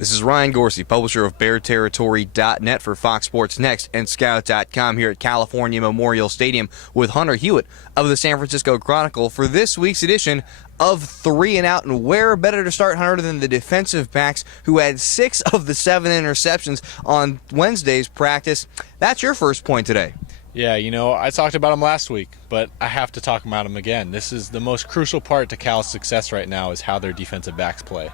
This is Ryan Gorcey, publisher of BearTerritory.net for Fox Sports Next and Scout.com here at California Memorial Stadium with Hunter Hewitt of the San Francisco Chronicle for this week's edition of 3 and Out. And where better to start, Hunter, than the defensive backs who had 6 of the 7 interceptions on Wednesday's practice. That's your first point today. Yeah, I talked about him last week, but I have to talk about him again. This is the most crucial part to Cal's success right now is how their defensive backs play.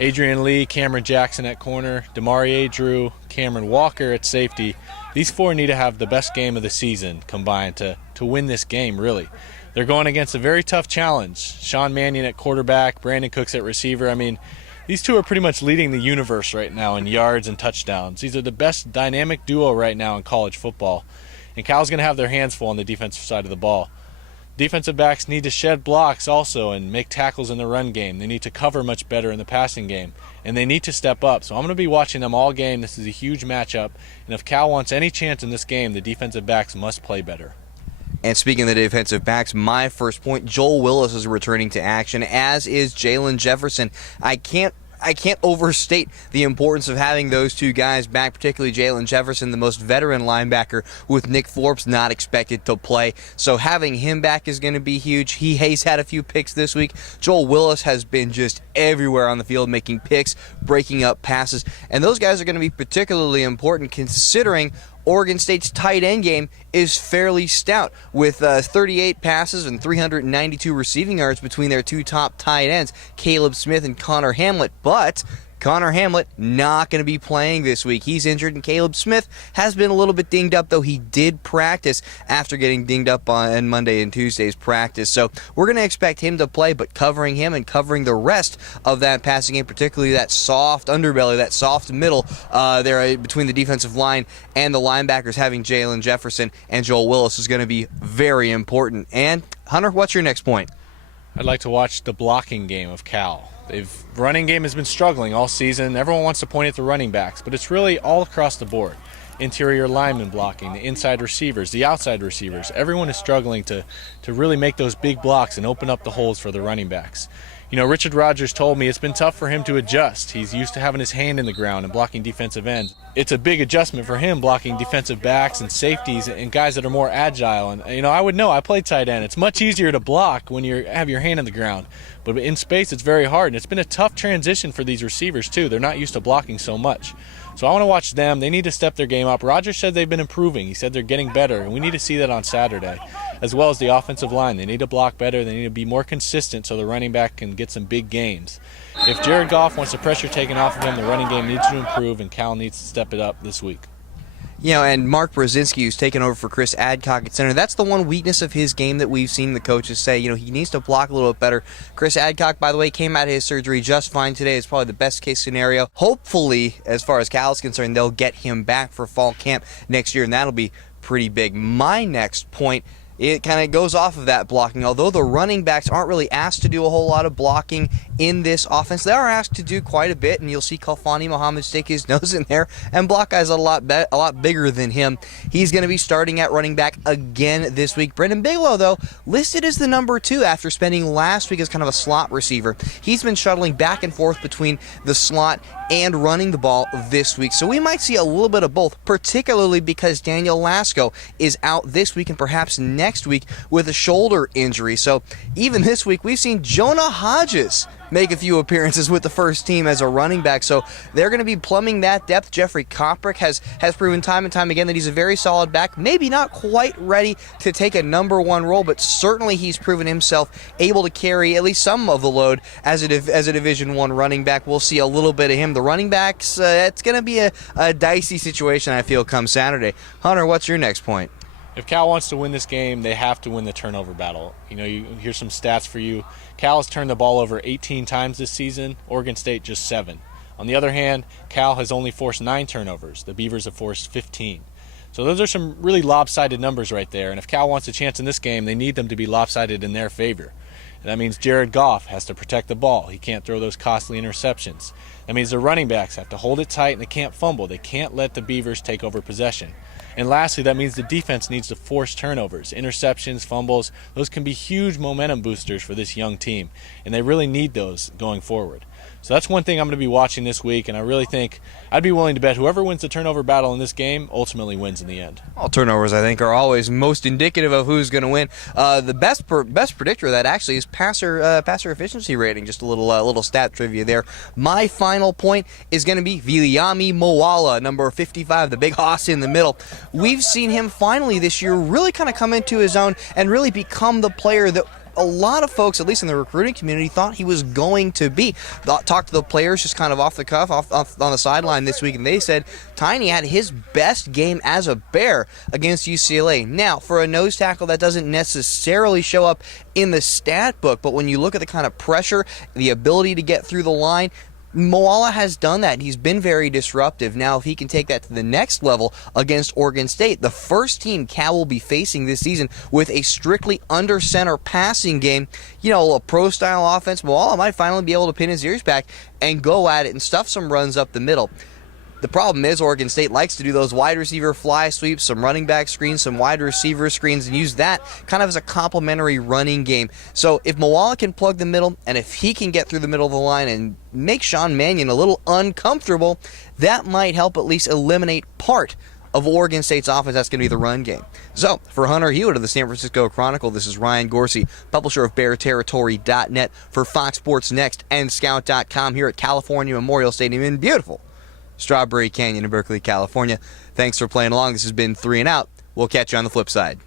Adrian Lee, Cameron Jackson at corner, Demarie Drew, Cameron Walker at safety. These 4 need to have the best game of the season combined to win this game, really. They're going against a very tough challenge. Sean Mannion at quarterback, Brandon Cooks at receiver. These 2 are pretty much leading the universe right now in yards and touchdowns. These are the best dynamic duo right now in college football. And Cal's going to have their hands full on the defensive side of the ball. Defensive backs need to shed blocks also and make tackles in the run game. They need to cover much better in the passing game. And they need to step up. So I'm going to be watching them all game. This is a huge matchup. And if Cal wants any chance in this game, the defensive backs must play better. And speaking of the defensive backs, my first point, Joel Willis is returning to action, as is Jalen Jefferson. I can't overstate the importance of having those 2 guys back, particularly Jalen Jefferson, the most veteran linebacker, with Nick Forbes not expected to play. So having him back is going to be huge. He's had a few picks this week. Joel Willis has been just everywhere on the field, making picks, breaking up passes. And those guys are going to be particularly important considering Oregon State's tight end game is fairly stout, with 38 passes and 392 receiving yards between their 2 top tight ends, Caleb Smith and Connor Hamlet. But Connor Hamlet not going to be playing this week. He's injured, and Caleb Smith has been a little bit dinged up, though he did practice after getting dinged up on Monday and Tuesday's practice. So we're going to expect him to play, but covering him and covering the rest of that passing game, particularly that soft underbelly, that soft middle there between the defensive line and the linebackers, having Jalen Jefferson and Joel Willis is going to be very important. And Hunter, what's your next point? I'd like to watch the blocking game of Cal. Running game has been struggling all season. Everyone wants to point at the running backs, but it's really all across the board. Interior linemen blocking, the inside receivers, the outside receivers. Everyone is struggling to really make those big blocks and open up the holes for the running backs. Richard Rodgers told me it's been tough for him to adjust. He's used to having his hand in the ground and blocking defensive ends. It's a big adjustment for him blocking defensive backs and safeties and guys that are more agile. And, I would know. I played tight end. It's much easier to block when you have your hand in the ground. But in space, it's very hard. And it's been a tough transition for these receivers, too. They're not used to blocking so much. So I want to watch them. They need to step their game up. Rodgers said they've been improving. He said they're getting better, and we need to see that on Saturday, as well as the offensive line. They need to block better. They need to be more consistent so the running back can get some big gains. If Jared Goff wants the pressure taken off of him, the running game needs to improve, and Cal needs to step it up this week. And Mark Brzezinski, who's taken over for Chris Adcock at center, that's the one weakness of his game that we've seen the coaches say. He needs to block a little bit better. Chris Adcock, by the way, came out of his surgery just fine today. It's probably the best case scenario. Hopefully, as far as Cal is concerned, they'll get him back for fall camp next year, and that'll be pretty big. My next point, it kind of goes off of that blocking. Although the running backs aren't really asked to do a whole lot of blocking in this offense, they are asked to do quite a bit, and you'll see Khalfani Muhammad stick his nose in there and block guys a lot bigger than him. He's going to be starting at running back again this week. Brendan Bigelow, though, listed as the number 2 after spending last week as kind of a slot receiver. He's been shuttling back and forth between the slot and running the ball this week. So we might see a little bit of both, particularly because Daniel Lasco is out this week and perhaps next week with a shoulder injury. So even this week, we've seen Jonah Hodges make a few appearances with the first team as a running back. So they're going to be plumbing that depth. Jeffrey Koprick has proven time and time again that he's a very solid back. Maybe not quite ready to take a number 1 role, but certainly he's proven himself able to carry at least some of the load as a Division I running back. We'll see a little bit of him. The running backs, it's going to be a dicey situation, I feel, come Saturday. Hunter, what's your next point? If Cal wants to win this game, they have to win the turnover battle. Here's some stats for you. Cal has turned the ball over 18 times this season, Oregon State just 7. On the other hand, Cal has only forced 9 turnovers. The Beavers have forced 15. So those are some really lopsided numbers right there. And if Cal wants a chance in this game, they need them to be lopsided in their favor. And that means Jared Goff has to protect the ball. He can't throw those costly interceptions. That means the running backs have to hold it tight and they can't fumble. They can't let the Beavers take over possession. And lastly, that means the defense needs to force turnovers. Interceptions, fumbles, those can be huge momentum boosters for this young team. And they really need those going forward. So that's one thing I'm going to be watching this week, and I really think I'd be willing to bet whoever wins the turnover battle in this game ultimately wins in the end. All turnovers, I think, are always most indicative of who's going to win. The best predictor of that actually is passer efficiency rating. Just a little stat trivia there. My final point is going to be Viliami Moala, number 55, the big hoss in the middle. We've seen him finally this year really kind of come into his own and really become the player that a lot of folks, at least in the recruiting community, thought he was going to be. Talked to the players just kind of off the cuff, off on the sideline this week, and they said Tiny had his best game as a Bear against UCLA. Now, for a nose tackle, that doesn't necessarily show up in the stat book, but when you look at the kind of pressure, the ability to get through the line, Moala has done that. He's been very disruptive. Now, if he can take that to the next level against Oregon State, the first team Cal will be facing this season with a strictly under-center passing game, a pro-style offense, Moala might finally be able to pin his ears back and go at it and stuff some runs up the middle. The problem is Oregon State likes to do those wide receiver fly sweeps, some running back screens, some wide receiver screens, and use that kind of as a complementary running game. So if Moala can plug the middle, and if he can get through the middle of the line and make Sean Mannion a little uncomfortable, that might help at least eliminate part of Oregon State's offense. That's going to be the run game. So, for Hunter Hewitt of the San Francisco Chronicle, this is Ryan Gorcey, publisher of BearTerritory.net for Fox Sports Next and Scout.com here at California Memorial Stadium in beautiful Strawberry Canyon in Berkeley, California. Thanks for playing along. This has been 3 and Out. We'll catch you on the flip side.